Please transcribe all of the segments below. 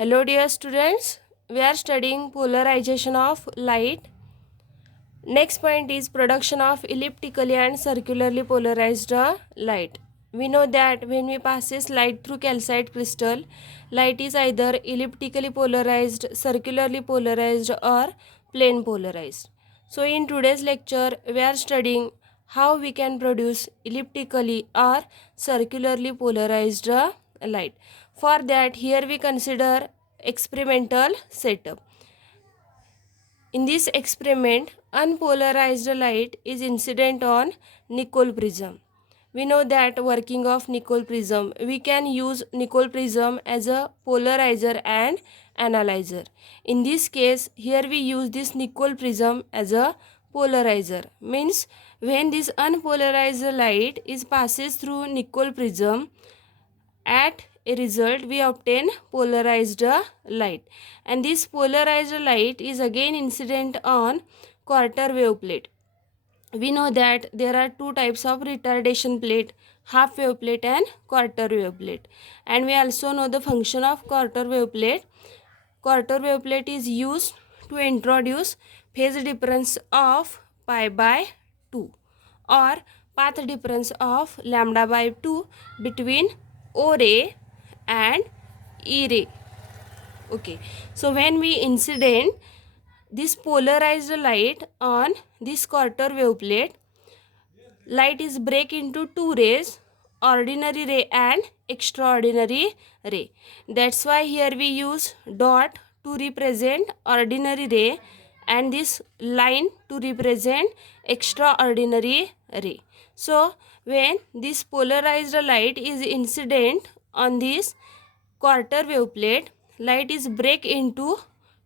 Hello dear students, we are studying polarization of light. Next point is production of elliptically and circularly polarized light. We know that when we passes light through calcite crystal, light is either elliptically polarized, circularly polarized or plane polarized. So in today's lecture, we are studying how we can produce elliptically or circularly polarized light. For that, here we consider experimental setup. In this experiment, unpolarized light is incident on Nicol prism. We know that working of Nicol prism, we can use Nicol prism as a polarizer and analyzer. In this case, here we use this Nicol prism as a polarizer. Means when this unpolarized light is passes through Nicol prism, at a result we obtain polarized light, and this polarized light is again incident on quarter wave plate. We know that there are two types of retardation plate, half wave plate and quarter wave plate, and we also know the function of quarter wave plate. Quarter wave plate is used to introduce phase difference of pi by 2 or path difference of lambda by 2 between O ray and E ray. Okay, so when we incident this polarized light on this quarter wave plate, light is break into two rays, ordinary ray and extraordinary ray. That's why here we use dot to represent ordinary ray and this line to represent extraordinary ray. So when this polarized light is incident on this quarter wave plate, light is break into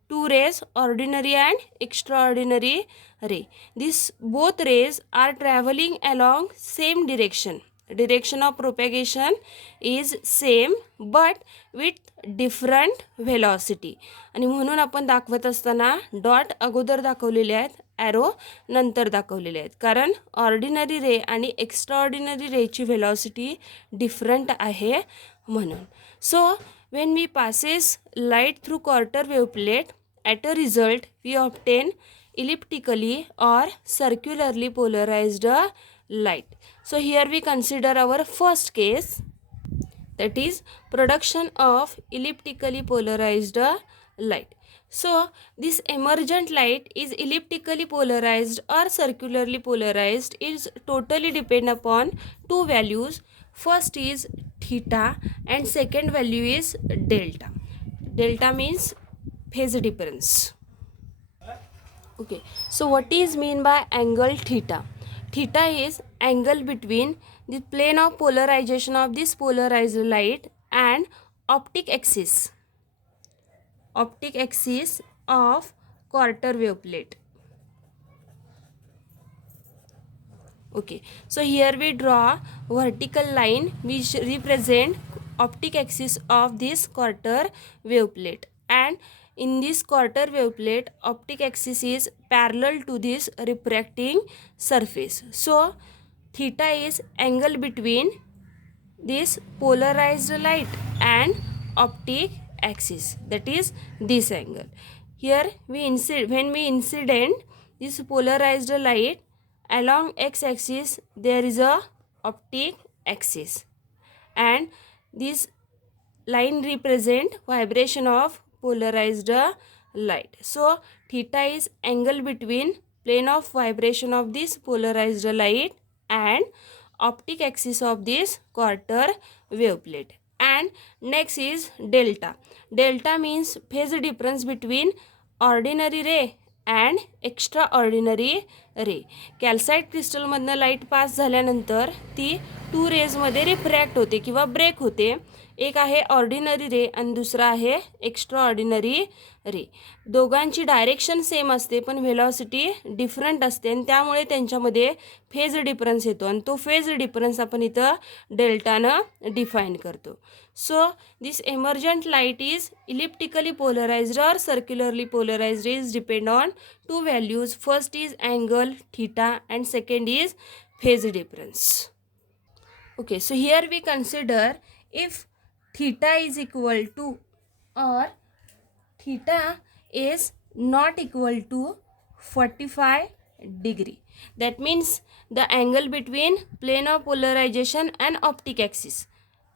two rays, ordinary and extraordinary ray. These both rays are traveling along same direction. Direction of propagation is same but with different velocity. आणि म्हणून आपण दाखवत असताना dot अगोदर दाखवलेले आहेत, arrow नंतर दाखवलेले आहेत, कारण ऑर्डिनरी रे आणि एक्स्ट्राऑर्डिनरी रेची व्हेलॉसिटी डिफरंट आहे म्हणून. सो when we passes light through quarter wave plate, at a result we obtain elliptically or circularly polarized light. So here we consider our first case, that is production of elliptically polarized light. So this emergent light is elliptically polarized or circularly polarized is totally depend upon two values. First is theta and second value is delta. Delta means phase difference. Okay, so what is mean by angle theta? Theta is angle between the plane of polarization of this polarized light and optic axis of quarter wave plate. Okay, so here we draw vertical line which represent optic axis of this quarter wave plate, and in this quarter wave plate optic axis is parallel to this refracting surface. So theta is angle between this polarized light and optic axis, that is this angle. Here when we incident this polarized light along x-axis, there is a optic axis, and this line represent vibration of polarized light. So theta is angle between plane of vibration of this polarized light and optic axis of this quarter wave plate. And next is delta. Delta means phase difference between ordinary ray and extraordinary रे. कॅल्साईट क्रिस्टलमधनं light पास झाल्यानंतर ती to रेजमध्ये refract होते किंवा break होते. एक आहे ordinary रे आणि दुसरा आहे एक्स्ट्रा ऑर्डिनरी रे. दोघांची डायरेक्शन सेम असते पण व्हेलॉसिटी डिफरंट असते आणि त्यामुळे त्यांच्यामध्ये फेज डिफरन्स येतो आणि तो फेज डिफरन्स आपण इथं डेल्टानं डिफाईन करतो. So this emergent light is elliptically polarized or circularly polarized is depend on two values. First is angle theta and second is phase difference. Okay, so here we consider if theta is equal to or theta is not equal to 45 degree. That means the angle between plane of polarization and optic axis.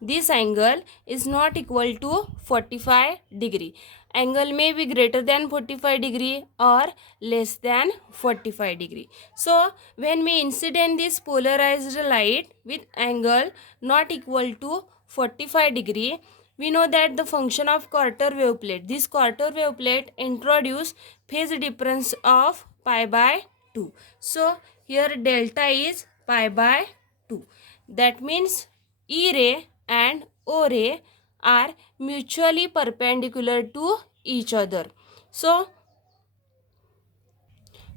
This angle is not equal to 45 degree. Angle may be greater than 45 degree or less than 45 degree. So when we incident this polarized light with angle not equal to 45 degree, we know that the function of quarter wave plate. This quarter wave plate introduce phase difference of pi by 2. So here delta is pi by 2. That means E ray and O ray are mutually perpendicular to each other. So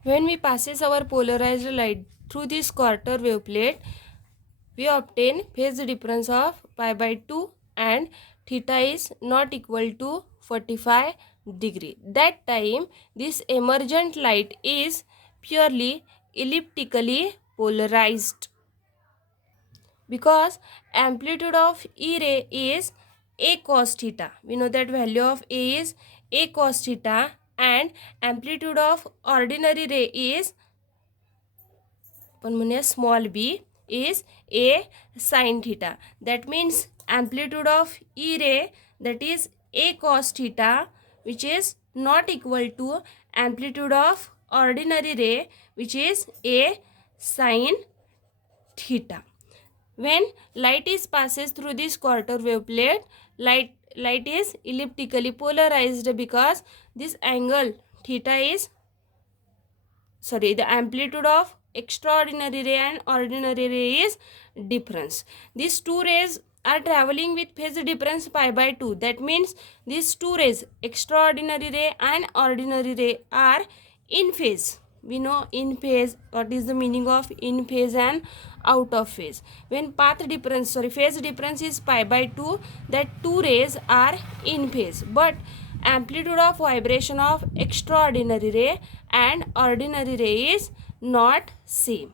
when we passes our polarized light through this quarter wave plate, we obtain phase difference of pi by 2 and theta is not equal to 45 degree. That time this emergent light is purely elliptically polarized, because amplitude of E ray is a cos theta. We know that value of A is a cos theta and amplitude of ordinary ray is small b is a sin theta. That means amplitude of E ray, that is a cos theta, which is not equal to amplitude of ordinary ray, which is a sin theta. When light is passes through this quarter wave plate, light is elliptically polarized, because this angle theta is the amplitude of extraordinary ray and ordinary ray is difference. These two rays are traveling with phase difference pi by 2. That means these two rays, extraordinary ray and ordinary ray, are in phase. We know in phase, what is the meaning of in phase and out of phase. When phase difference is pi by 2, that two rays are in phase, but amplitude of vibration of extraordinary ray and ordinary ray is not same.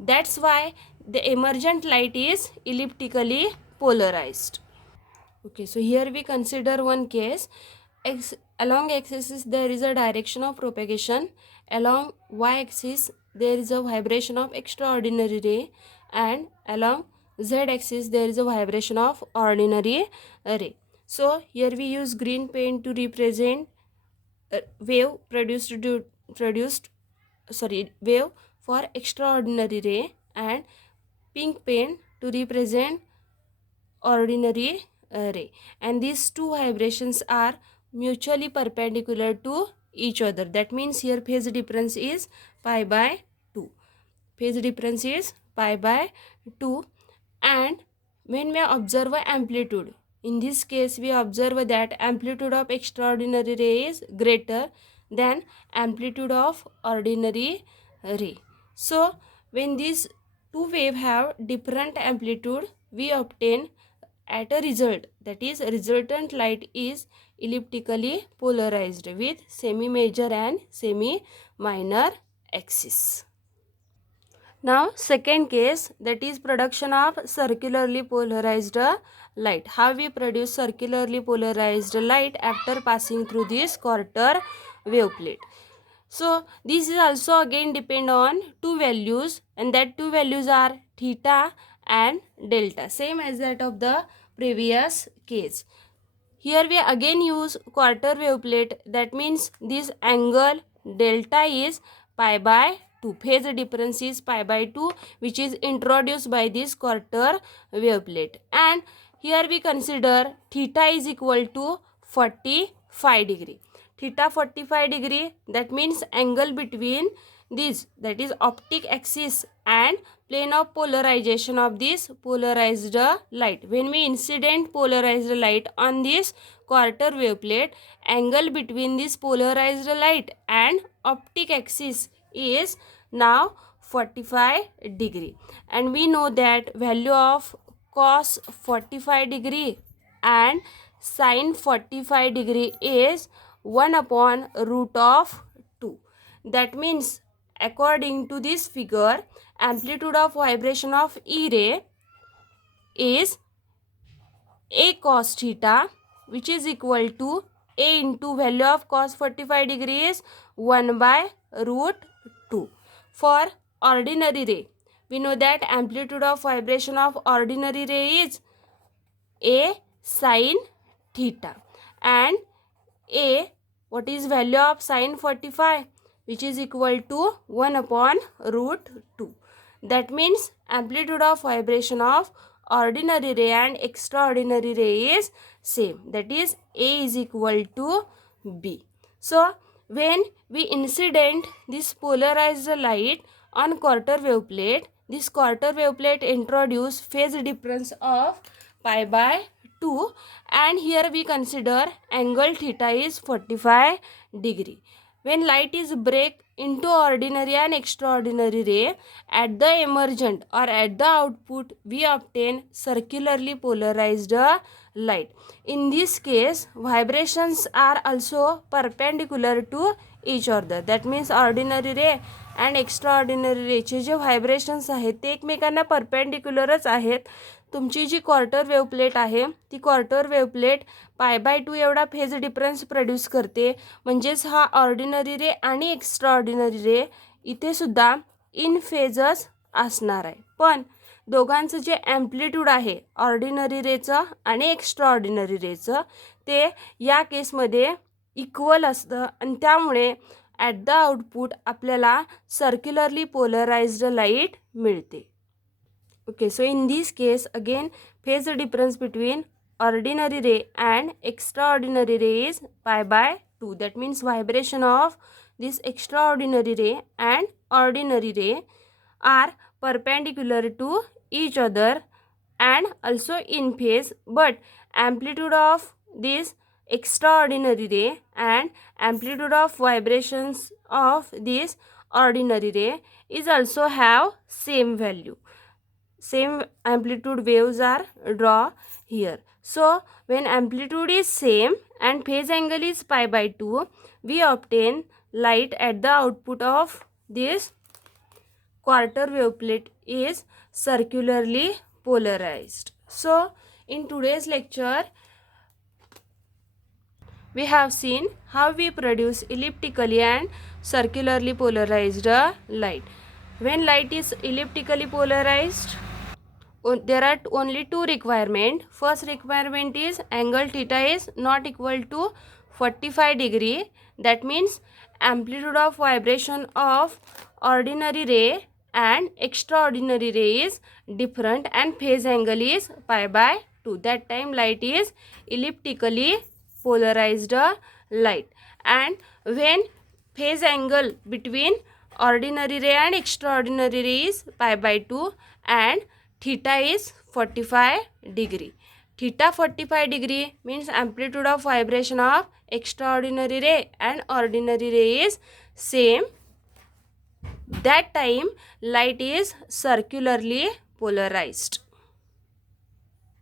That's why the emergent light is elliptically polarized. Okay, so here we consider one case. Along x-axis there is a direction of propagation. Along y-axis there is a vibration of extraordinary ray, and along z-axis there is a vibration of ordinary ray. So here we use green paint to represent wave wave for extraordinary ray, and pink paint to represent ordinary ray, and these two vibrations are mutually perpendicular to each other. That means here phase difference is pi by 2. Phase difference is pi by 2. And when we observe amplitude, in this case we observe that amplitude of extraordinary ray is greater than amplitude of ordinary ray. So when these two waves have different amplitude, we obtain at a result, that is resultant light is elliptically polarized with semi-major and semi-minor axis. Now second case, that is production of circularly polarized light. How we produce circularly polarized light after passing through this quarter wave plate. So this is also again depend on two values, and that two values are theta and delta, same as that of the previous case. Here we again use quarter wave plate. That means this angle delta is pi by 2. Phase difference is pi by 2, which is introduced by this quarter wave plate. And here we consider theta is equal to 45 degree. Theta 45 degree, that means angle between this, that is optic axis, and plane of polarization of this polarized light. When we incident polarized light on this quarter wave plate, angle between this polarized light and optic axis is now 45 degree, and we know that value of cos 45 degree and sin 45 degree is 1 upon root of 2. That means according to this figure, amplitude of vibration of E ray is a cos theta, which is equal to A into value of cos 45 degree is 1 by root 2. For ordinary ray, we know that amplitude of vibration of ordinary ray is A sin theta, and A, what is value of sin 45, which is equal to 1 upon root 2. That means amplitude of vibration of ordinary ray and extraordinary ray is same, that is A is equal to B. So when we incident this polarized light on quarter wave plate, this quarter wave plate introduce phase difference of pi by 2, and here we consider angle theta is 45 degree. When light is break into ordinary and extraordinary ray, at the emergent or at the output we obtain circularly polarized light. In this case vibrations are also perpendicular to each other. That means ordinary ray and extraordinary ray चे जे vibrations आहेत ते एकमेकांना परपेंडिक्युलरच आहेत. तुमची जी quarter wave plate आहे ती quarter wave plate pi by 2 एवढा phase difference produce करते. म्हणजेच हा ऑर्डिनरी रे आणि एक्स्ट्राऑर्डिनरी रे इथे सुद्धा इन फेजच असणार आहे. पण दोघांचं जे ॲम्प्लिट्यूड आहे ऑर्डिनरी रेचं आणि एक्स्ट्राऑर्डिनरी रेचं ते या केसमध्ये इक्वल असतं, आणि त्यामुळे ॲट द आउटपुट आपल्याला सर्क्युलरली पोलराइज्ड लाईट मिळते. Okay, so in this case again phase difference between ordinary ray and extraordinary ray is pi by 2. That means vibration of this extraordinary ray and ordinary ray are perpendicular to each other and also in phase, but amplitude of this extraordinary ray and amplitude of vibrations of this ordinary ray is also have same value. Same amplitude waves are draw here. So when amplitude is same and phase angle is pi by 2, we obtain light at the output of this quarter wave plate is circularly polarized. So in today's lecture we have seen how we produce elliptically and circularly polarized light. When light is elliptically polarized, there are only two requirements. First requirement is angle theta is not equal to 45 degree. That means amplitude of vibration of ordinary ray and extraordinary ray is different and phase angle is pi by 2. That time light is elliptically polarized light. And when phase angle between ordinary ray and extraordinary ray is pi by 2 and theta is 45 degree. Theta 45 degree means amplitude of vibration of extraordinary ray and ordinary ray is same. That time light is circularly polarized.